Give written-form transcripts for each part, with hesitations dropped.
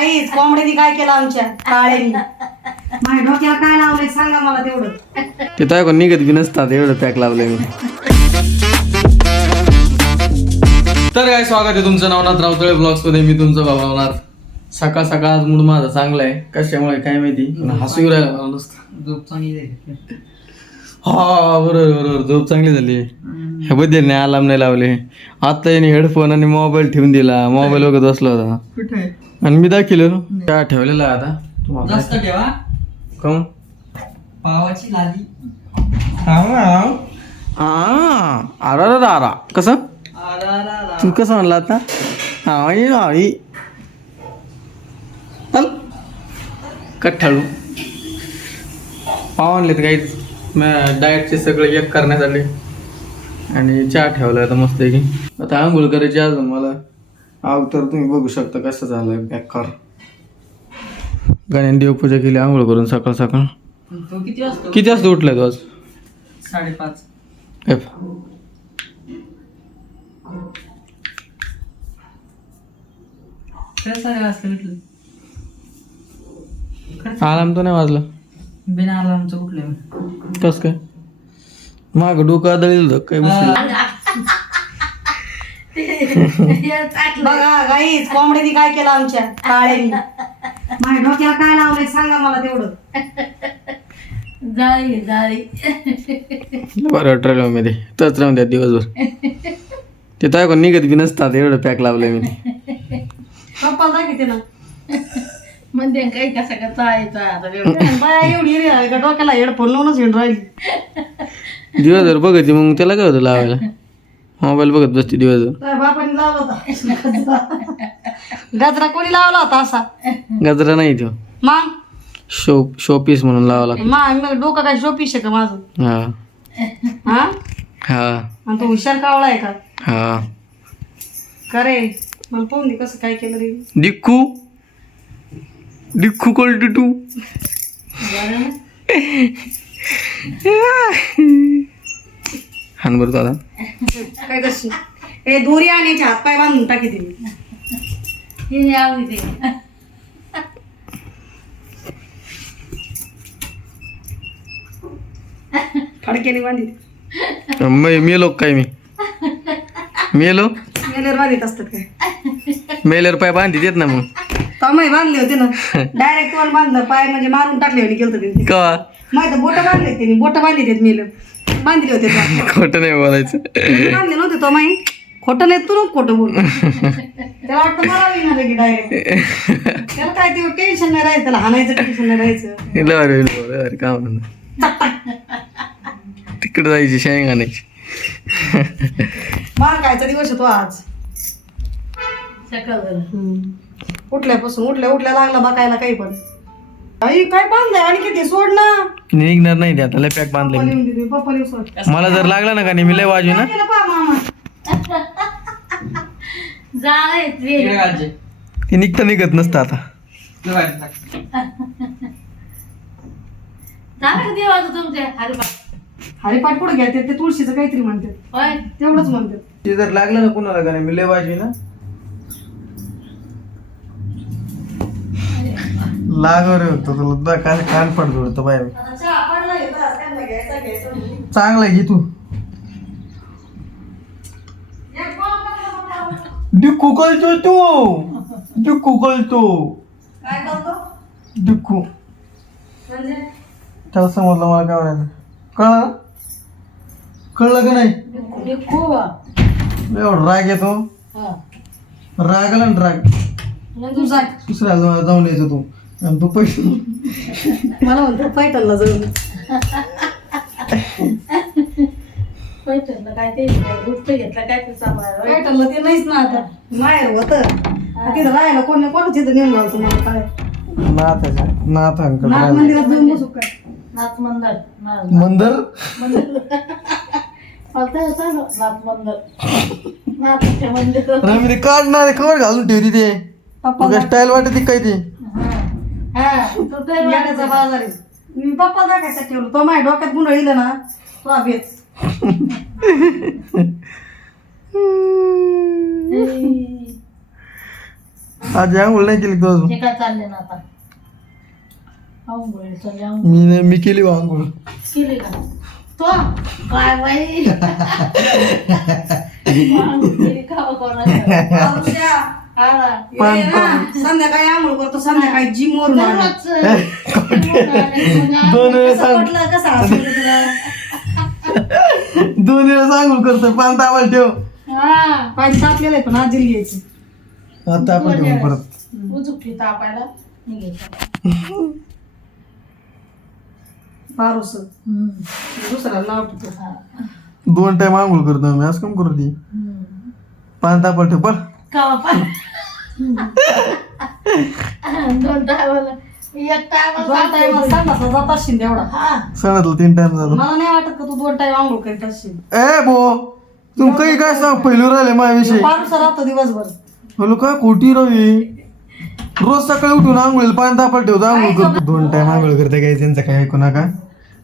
गाईच कोंबड्यानी काय केलं आमच्या काळ्यानी माझ्या डोक्याला काय लावलंय सांगा मला तेवढं. ते तर ऐकून निघत बी नसतात एवढं पॅक लावलंय मी. तर काय स्वागत आहे तुमचं नवनाथ रावतळे ब्लॉग्स मध्ये. मी तुमचं भाऊ नवनाथ. सकाळ सकाळ आज मूड माझा चांगला आहे, कशामुळे काय माहिती, हसू येऊ राहिला मला नुसतं. झोप चांगली झाली. हा बरोबर झोप चांगली झाली. हे बद्दल नाही, अलार्म नाही लावले. आता याने हेडफोन आणि मोबाईल ठेवून दिला, मोबाईल बघत बसला होता कुठे आणि मी दाखिलं त्या ठेवलेला आहे आता तुम्हाला. जास्त ठेवा. काहून? पावाची लाली. आरा कसं तू कसं म्हणला आता? आई आई कठ्ठाळू पाव आणलेत काही डाएटचे सगळे एक करण्यासाठी आणि चहा ठेवला आता मस्त की. आता आंघोळ करायची अजून मला. आव तर तुम्ही बघू शकता कसं झालं बेकार. गण्याने देवपूजा केली आंघोळ करून सकाळ सकाळ. तो किती वाजता? किती वाजता उठलाय तू आज? 5:30. साडे वाजता उठलं. आराम तर नाही वाजला. बिना अलार्मचं उठले मी. कस काय माग डोकं आदळील काय बसलं. बघा गाईच कोंबड्यानी काय केलं आमच्या काळ्यानी माझ्या डोक्याला काय लावलंय सांगा मला तेवढं. जाळी जाळी. बरं ट्रेल मध्ये तच राहून द्या दिवसभर. ते तर ऐकून निघत बी नसतात एवढं पॅक लावलंय मी. पप्पाला दाखवते ना म्हणजे काही कसं का चाळायचा बाया एवढी रे का डोक्याला हेडफोन लावूनच हिंड राहिली. दिवसभर बघायची मग त्याला काय होतं लावायला. मोबाईल बघत बसते दिवसभर. तुझ्या बापाने लावला होता गजरा कोणी लावला होता असा? गजरा नाही तो, मग शोपीस म्हणून लावा लागतो. मग डोकं काय शोपीस आहे का माझं? हा हा हा आणि तो हुशार कावळा आहे का? हा. करे मला पाहून दे कसं काय केलं रे. डिक्कू डिक्कू क्वालिटी 2. हान बरं दादा काय कशी हे दोरी आणायची हातपाय बांधून टाकी दिली. हे आवडते. फडक्याने बांधित मेलो काय मी मेलो मेलेर बांधित असतात काय? मेलेर पाय बांधीत येत ना मग. तमाई बांधले होते ना डायरेक्ट वन बांधलं पाय म्हणजे मारून टाकले होते केलं त्यांनी. का माहिती बोट बांधले त्यांनी बोट बांधली आहेत मेलेर बांधले होते का? खोटं नाही बोलायचं. बांधले नव्हते तो माई खोटं नाही तू नको खोटं बोल. त्याला वाटतं मला येणार आहे की डायरेक्ट त्याला काय ते टेन्शन नाही राहायचं, त्याला हाणायचं टेन्शन नाही राहायचं. का म्हणून तिकडे जायची शेंग आणायची. मार खायचा दिवस होतो आज. सकाळ उठल्यापासून उठल्या लागला बघायला काही पण. आई काय बांधलंय आणि किती सोड ना. निघणार नाही ते आता लय पॅक बांधले. पप्पा सोड मला जर लागला ना का नाही मी लय वाजवी ना. केलं पहा मामा जाळे ती निघता निघत नसतं आता. देवाचं तुमच्या हरिपाठ कुठं घ्या ते तुळशीचं काहीतरी म्हणतात. होय तेवढंच म्हणतात. ते जर लागलं ना कुणाला का नाही मी लय वाजवी ना. लागवर होतो तुला काय कान पड जोडतो बाय. चांगला घे तू. डिक्कू कळतो तू डिक्कू कळतो काय करतो डिक्कू. म्हणजे त्याला समजलं मला काय म्हणायचं. कळलं कळलं का नाही. एवढं राग येतो. राग आला ना राग तू जा दुसऱ्या जाऊन यायचं तू आणि तू पैसे मला म्हणतो पैठणला जाऊन पैठणला काय ते गुप्त घेतला काय ते सांभाळ. पैठणला ते नाहीच ना आता माहेर होतं तिथं राहायला कोणाच्या इथं नेऊन घालतो मला काय नाथांकडे नाथ मंदिरात जाऊन बसू काय. नाथ मंदर मंदर नाथ मंदर नाथच्या मंदिर. रमी काढणार खबर घालून ठेवती ते पप्पा स्टाईल वाटत काय ते. येण्याचा बाजार आहे. मी पप्पा दाखायचं ठेवलं तो माझ्या डोक्यात गुंडळ दिलं ना तो अभेच. आज आंघोळ नाही केली तू अजून? हे काय चालले ना आता आंघोळी चालली मी केली बा आंघोळ. केली का तो काय बाई आंघोळ केली का कोणाला संध्याकाळी आंघोळ करतो, संध्याकाळी जिम वरून आलो. दोन वेळेस पटलं कसं असलं तुला? 2 वेळेस आंघोळ करतोय. पाणी तापायला ठेव. पाणी तापलेलं आहे पण आजील घ्यायची. आता आपण ठेवू परत. उचुकली तापायला निघायचं पारोस दुसऱ्याला लावतो. 2 टाइम आंघोळ करतो मी. असं कम करू ती. पाणी तापायला ठेव पण. कावा पाणी 2 टायमाला एक टायमाला संडासला जात असशील एवढा. सणातलं 3 टाइम झालं. मला नाही वाटत का तू 2 टाइम आंघोळ करीत असशील. ए भो तुम काही काय सांग पहिलं राहिले माझ्याविषयी. पारोसा राहतो दिवसभर. बोलो काय खोटी रवी. रोज सकाळी उठून आंघोळीला पाणी तापायला ठेवतो. आंघोळ करतो 2 टाइम आंघोळ करते काय त्यांचं काय ऐकू नका.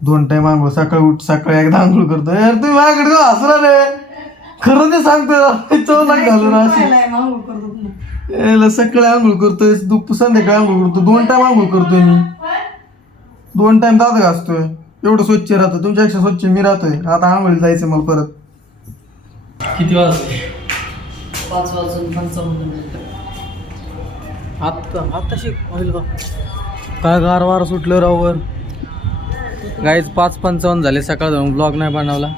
2 टाइम आंघोळ सकाळी एकदा आंघोळ करतो. यार तुम्ही माझ्याकडे का हसला रे. खरं ते सांगतो चवला घालून अशी. आंघोळ करतो तू. याला सकाळी आंघोळ करतोय संध्याकाळी आंघोळ करतो. 2 टाइम आंघोळ करतोय मी. 2 टाइम दात घासतोय. एवढं स्वच्छ राहतो. तुमच्यापेक्षा स्वच्छ मी राहतोय. आता आंघोळीला जायचं मला परत. किती वाजले? 5:55. आत्ताशी होईल का काय गारवार सुटलं रावर. गाईज 5:55 झाले. सकाळ जाऊन ब्लॉग नाही बनवला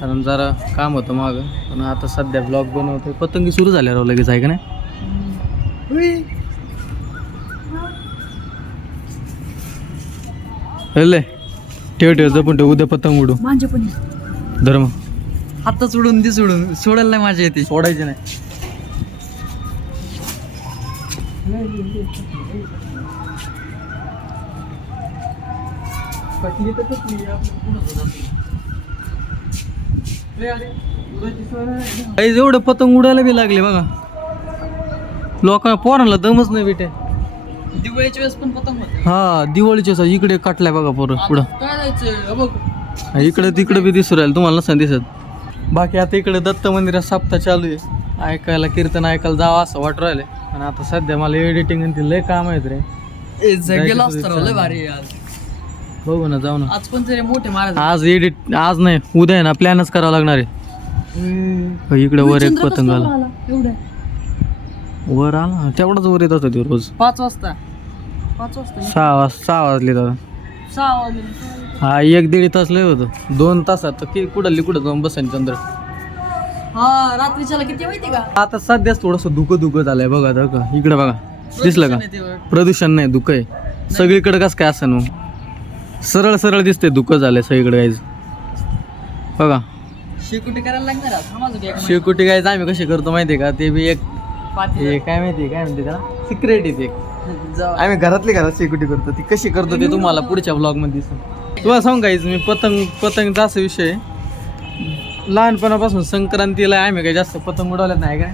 कारण जरा काम होतं मागं. पण आता सध्या ब्लॉग बनवतोय. पतंगी सुरू झाल्या राव लगेच आहे का नाही. हल्ले ठेव जपून ठेव. उद्या पतंग उडू. माझे पण धर्म हात सोडून ती सोडून सोडायला नाही माझ्या येते. सोडायचे नाही. एवढं पतंग उडायला बी लागले बघा. लोकांना पोरांना दमच नाही बेटे. दिवाळीच्या वेळेस पण पतंग होते. हा दिवाळीच्या इकडे काटलाय बघा पोरं पुढं. काय जायचं बघ इकडे तिकडे बी दिसू राहील तुम्हाला नसतं दिसत. बाकी आता इकडे दत्त मंदिरात सप्ताह चालू आहे. ऐकायला कीर्तन ऐकायला जावं असं वाटू राहिले. आणि आता सध्या मला एडिटिंग आणि ते लय काम आहेत रे. गेलो असतो लय भारी आज. बघू ना जाऊ ना. आज पण तरी मोठे महाराज. आज एडिट आज नाही उद्या आहे ना प्लॅनच करावं लागणार आहे. इकडे वर एक पतंग आला. एवढं वर आला तेवढाच वर येत होता रोज. 5 वाजता 6 वाजले दादा. 6 वाजले. हा 1-1.5 तास लय होतं. 2 तासात तर कुठं जाऊन बसायचं चंद्र. हा रात्रीच्याला किती माहिती का. आता सध्याच थोडंसं धुकं झालंय बघा. का इकडे बघा दिसलं का. प्रदूषण नाही धुकं आहे सगळीकडे. कसं काय असं मग सरळ दिसते. धुकं झालंय सगळीकडे गायचं बघा. शेकुटी करायला लागणार आज. शेकोटी गायचं आम्ही कशी करतो माहितीये का. ते बी एक हे काय माहिती काय म्हणते त्याला सिक्रेट आहे ते. आम्ही घरात शेकोटी करतो. ती कशी करतो ते तुम्हाला पुढच्या ब्लॉग मध्ये दिसेल. तुम्हाला सांगू गायचं मी पतंगचा असा विषय आहे. लहानपणापासून संक्रांतीला आम्ही काही जास्त पतंग उडवल्यात नाही काय.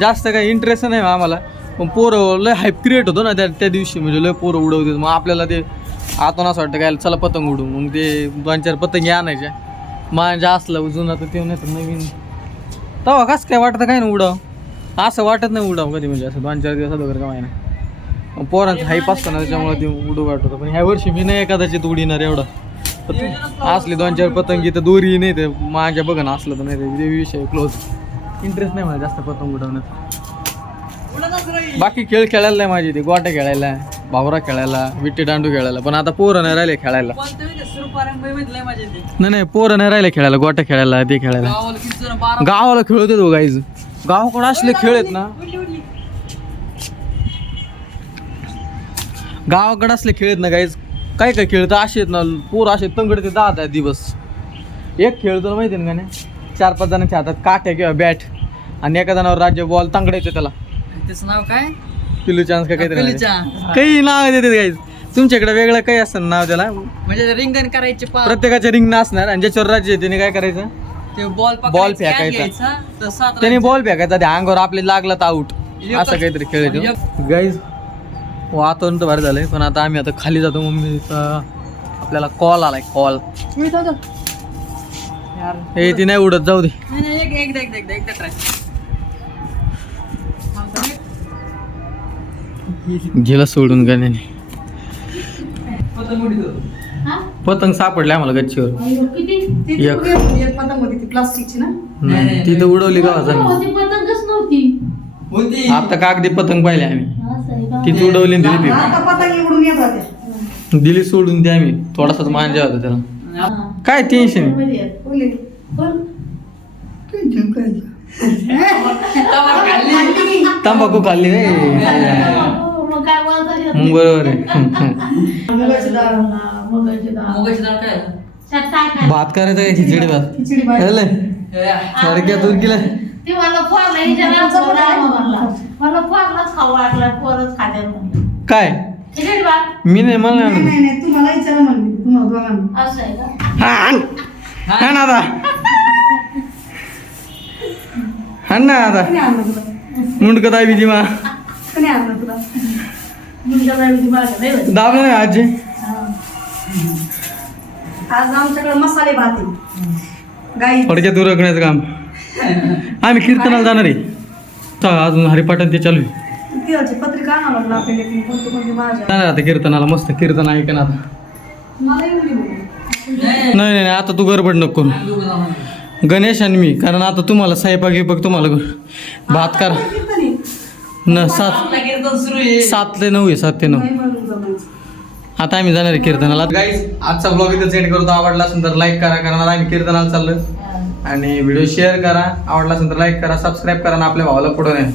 जास्त काही इंटरेस्ट नाही आम्हाला. पण पोरं लय हाईप क्रिएट होतो ना त्या दिवशी. म्हणजे लय पोरं उडवतात. मग आपल्याला ते आतून असं वाटतं काय चला पतंग उडू. मग ते 2-4 पतंगी आणायच्या. माझ्या असलं जुना तर ते नाही तर नवीन. तेव्हा कसं काय वाटतं काय ना उडाव. असं वाटत नाही उडाव कधी. म्हणजे असं 2-4 दिवस वगैरे काय नाही. मग पोरांचं हाईप असतं ना त्याच्यामुळे ते उडू वाटतं. पण ह्या वर्षी मी नाही कदाचित उडीणार एवढं. असले 2-4 पतंगी तर दोरी नाही ते माझ्या बघा ना असलं तर नाही ते विषय क्लोज. इंटरेस्ट नाही मला जास्त पतंग उडवण्यात. बाकी खेळ खेळायला नाही माझी. ते गोट्या खेळायला भावरा खेळायला विट्टी दांडू खेळायला. पण आता पोरं नाही राहिले खेळायला. नाही पोरं नाही राहिले खेळायला. गोट्या खेळायला ते खेळायला गावाला खेळत येतो गाईज. गावाकडे असले खेळ आहेत ना. गावाकडे असले खेळ आहेत ना गाईज. काय खेळ तर असे आहेत ना पोरं असे तंगडते 10 दिवस. एक खेळ तुला माहिती ना नाही 4-5 जणांच्या हातात काठ्या किंवा बॅट आणि एका जणावर राज्य बॉल तांगडायचं त्याला. त्याचं नाव काय. पिलू चान्स का काहीतरी काही नाव देते गाईज. तुमच्याकडे वेगळं काही असतं नाव त्याला. म्हणजे रिंगण करायचे प्रत्येकाच्या रिंग नसणार. आणि ज्याच्यावर राज्य आहे त्याने काय करायचं ते बॉल फेकायचा. त्याने बॉल फेकायचा. त्या अंगावर आपले लागला तर आउट. असं काहीतरी खेळायचं गाईज. वातावरण तर भारी झालंय. पण आता आम्ही आता खाली जातो. मम्मीचा आपल्याला कॉल आलाय. कॉल हे ती नाही उडत जाऊ दे. गेला सोडून गाण्याने. हा? पतंग सापडले आम्हाला गच्चीवर. अयो, किती ती एक. तिकडे एक पतंग होती ती प्लास्टिकची ना. तिथं उडवली का ती पतंगच नव्हती. आता कागदी पतंग पाहिले आम्ही. असं आहे का? ती उडवली आणि दिली आता पतंग उडून येत होत्या. ती. दिली सोडून ती आम्ही. थोडासाच मांजा होता त्याला. हा. काय टेन्शन. मध्ये आहेत. बोलले. पण तंबाखू खाल्ली काय हो, मग काय बोलता येत नाही. बरोबर आहे. मुगाची डाळ. मुगाची डाळ. त्यात काय काय? भात करायचा काय खिचडी भात. खिचडी भाजी. थोडक्यात उरकीला. ते मला पोरला मला पोरलाच खाऊ वाटलं, पोरच खाते म्हणलं. काय खिचडी भात मी नाही मला नाही नाही नाही नाही तुम्हाला विचारा म्हणली ती, तुम्हाला दोघांना. असं आहे का? हाण ना आता. हाण ना आता. कोणी आणलं तुला? मुंडकं दाबी ती मा. कोणी आणलं तुला? मुलगा बाई मागे नाही होत. दाबलं नाही आजी. आज आमच्याकडे मसाले भात आहे. गाई थोडक्यात उरकण्याचं काम. आम्ही कीर्तनाला जाणार आहे. अजून हरिपाठन ते चालू आहे. तिळाची पत्रिका आणावं लागलं आपल्याला की कोणती कोणती माझ्या. जाणार आता कीर्तनाला. मस्त कीर्तन ऐका ना आता. मला येऊन दे बोलू. नाही नाही नाही आता तू गडबड नको करू. गणेश आणि मी. कारण आता तुम्हाला स्वयंपाक गिपाक तुम्हाला भात करा. कीर्तन आहे. न 7 ते 9 आहे. 7 ते 9. नाही म्हणून जमायचं. आता आम्ही जाणार आहे कीर्तनाला. गाईज आजचा ब्लॉग इथं सेंड करतो. आवडला असेल तर लाईक करा. कारण आता आम्ही कीर्तनाला चाललो. आणि व्हिडिओ शेअर करा. आवडला असेल तर लाईक करा, सबस्क्राईब करा आणि आपल्या भावाला पुढे नाही.